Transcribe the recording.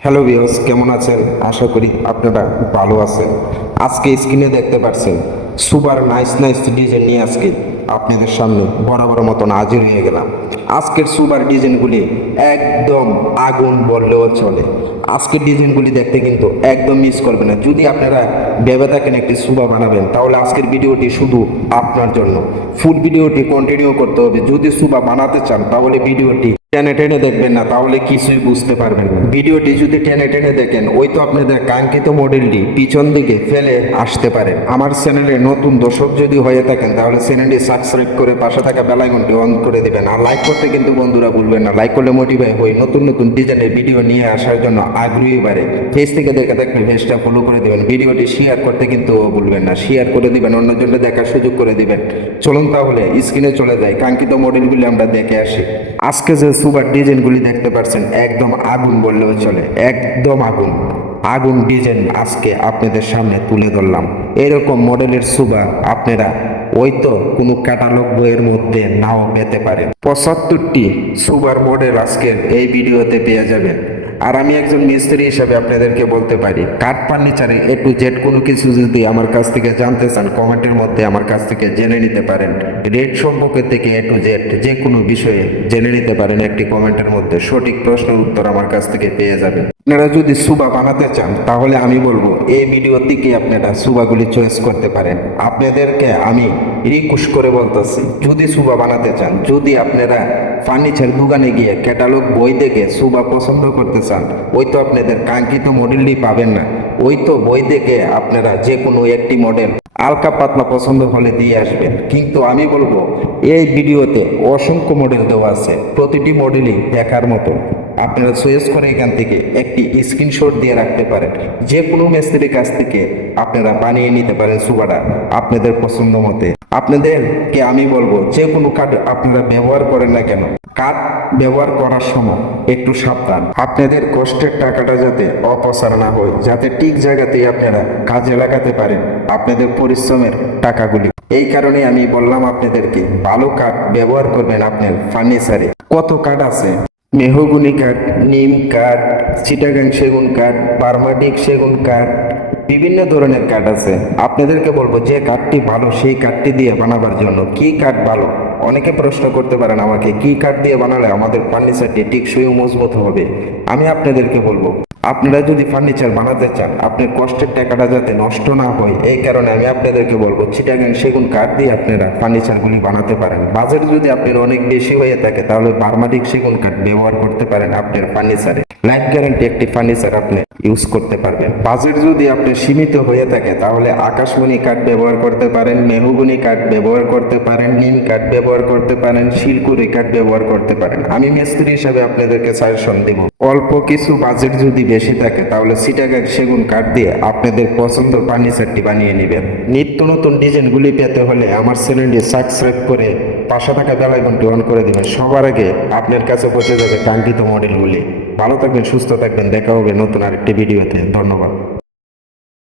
Hello বিয়স কেমন আছেন? আশা করি আপনারা ভালো আছেন। আজকে স্ক্রিনে দেখতে পাচ্ছেন সুপার নাইস নাইস ডিজাইন নিয়ে আজকে আপনাদের সামনে বরাবর মতন হাজির হয়ে গেলাম। আজকের সুপার ডিজাইনগুলি একদম আগুন বললেও চলে। আজকের ডিজাইনগুলি দেখতে কিন্তু একদম মিস করবে না। যদি আপনারা ভেবে থাকেন একটি সুবা বানাবেন, তাহলে আজকের ভিডিওটি শুধু আপনার জন্য। ফুল ভিডিওটি কন্টিনিউ করতে হবে। যদি সুবা বানাতে চান, তাহলে ভিডিওটি টেনে টেনে দেখবেন না, তাহলে কিছুই বুঝতে পারবেন না। ভিডিওটি যদি টেনে টেনে দেখেন, ওই তো আপনাদের কাঙ্ক্ষিত মডেলটি পিছন দিকে ফেলে আসতে পারে। আমার চ্যানেলে নতুন দর্শক যদি হয়ে থাকেন, তাহলে চ্যানেলটি সাবস্ক্রাইব করে পাশে থাকা বেলাইকনটি অন করে দেবেন। আর লাইক করতে কিন্তু বন্ধুরা ভুলবেন না। লাইক করলে মোটিভাই হই নতুন নতুন ডিজাইনের ভিডিও নিয়ে আসার জন্য। আগ্রহী বাড়ে পেজ থেকে দেখে থাকলে পেজটা ফলো করে দেবেন। ভিডিওটি শেয়ার করতে কিন্তু ভুলবেন না। শেয়ার করে দিবেন, অন্যজনকে দেখার সুযোগ করে দিবেন। চলুন তাহলে স্ক্রিনে চলে যাই। কাঙ্ক্ষিত মডেলগুলি আমরা দেখে আসি। আজকে যে সুপার ডিজাইনগুলি দেখতে পাচ্ছেন একদম আগুন বললেও চলে। একদম আগুন। আগুন ডিজাইন আজকে আপনাদের সামনে তুলে ধরলাম। এরকম মডেলের সুবা আপনারা ওই তো কোনো ক্যাটালগ বইয়ের মধ্যে নাও পেতে পারেন। পঁচাত্তরটি সুপার মডেল আজকের এই ভিডিওতে পেয়ে যাবেন। আর আমি একজন মিস্ত্রি হিসাবে আপনাদেরকে বলতে পারি, কাঠ ফার্নিচারে এ টু জেড কোনো কিছু যদি আমার কাছ থেকে জানতে চান, কমেন্টের মধ্যে আমার কাছ থেকে জেনে নিতে পারেন। রেট সম্পর্কে থেকে এ টু জেড যে কোনো বিষয়ে জেনে নিতে পারেন, একটি কমেন্টের মধ্যে সঠিক প্রশ্নের উত্তর আমার কাছ থেকে পেয়ে যাবেন। আপনারা যদি সুবা বানাতে চান, তাহলে আমি বলব, এই ভিডিও থেকে আপনারা সুবাগুলি চয়েস করতে পারেন। আপনাদেরকে আমি রিকোয়েস্ট করে বলতেছি, যদি সুবা বানাতে চান, যদি আপনারা ফার্নিচার দোকানে গিয়ে ক্যাটালগ বই দেখে সুবা পছন্দ করতে চান, ওই তো আপনাদের কাঙ্ক্ষিত মডেলটি পাবেন না। ওই তো বই দেখে আপনারা যে কোনো একটি মডেল আলকা পাতলা পছন্দ হলে দিয়ে আসবেন। কিন্তু আমি বলব, এই ভিডিওতে অসংখ্য মডেল দেওয়া আছে, প্রতিটি মডেলই দেখার মতো। আপনারা চয়েস করে এখান থেকে একটি স্ক্রিনশট দিয়ে রাখতে পারেন। যে কোনো মিস্ত্রির কাছ থেকে আপনারা বানিয়ে নিতে পারেন সুবাটা আপনাদের পছন্দ মতে। আপনাদেরকে আমি বলব, যে কোনো কাঠ আপনারা ব্যবহার করেন না কেন, কাঠ ব্যবহার করার সময় একটু সাবধান। আপনাদের কষ্টের টাকাটা যাতে অপসার না হয়, যাতে ঠিক জায়গাতেই আপনারা কাজে লাগাতে পারেন আপনাদের পরিশ্রমের টাকাগুলি। এই কারণে আমি বললাম আপনাদেরকে, ভালো কাঠ ব্যবহার করবেন আপনার ফার্নিচারে কত কাঠ আছে? মেহগুনি কাঠ, নিম কাঠ, চিটাগাং সেগুন কাঠ পারমাটিক সেগুন কাঠ, বিভিন্ন ধরনের কাঠ আছে। আপনাদেরকে বলব, যে কাঠটি ভালো, সেই কাঠটি দিয়ে বানাবার জন্য। কি কাঠ ভালো? অনেকে প্রশ্ন করতে পারেন আমাকে, কি কাঠ দিয়ে বানালে আমাদের ফার্নিচারটি টিকসই ও মজবুত হবে? আমি আপনাদেরকে বলব। আপনারা যদি ফার্নিচার বানাতে চান, আপনার কষ্টের টাকাটা যাতে নষ্ট না হয়, এই কারণে আমি আপনাদেরকে বলব চিটাগাং সেগুন কাঠ দিয়ে আপনারা ফার্নিচারগুলি বানাতে পারেন। বাজেট যদি আপনার অনেক বেশি হয়ে থাকে, তাহলে বার্মাটিক সেগুন কাঠ ব্যবহার করতে পারেন আপনার ফার্নিচারে লাইফ গ্যারান্টি একটি ফার্নিচার আপনি ইউজ করতে পারবেন। বাজেট যদি আপনি সীমিত হয়ে থাকে, তাহলে আকাশমণি কাঠ ব্যবহার করতে পারেন, মেহগুনি কাঠ ব্যবহার করতে পারেন, নিম কাঠ ব্যবহার করতে পারেন, শিলকুড়ি কাঠ ব্যবহার করতে পারেন। আমি মিস্ত্রি হিসাবে আপনাদেরকে সাজেশন দিব। অল্প কিছু বাজেট যদি বেশি থাকে, তাহলে সিটাগার সেগুন কাঠ দিয়ে আপনাদের পছন্দ ফার্নিচারটি বানিয়ে নেবেন। নিত্য নতুন ডিজাইনগুলি পেতে হলে আমার চ্যানেলটি সাবস্ক্রাইব করে পাশে থাকা বেলাইকনটি অন করে দিবেন। সবার আগে আপনার কাছে পৌঁছে যাবে কাঙ্ক্ষিত মডেলগুলি ভালো থাকবেন সুস্থ থাকবেন দেখা হবে নতুন আরেকটি ভিডিওতে। ধন্যবাদ।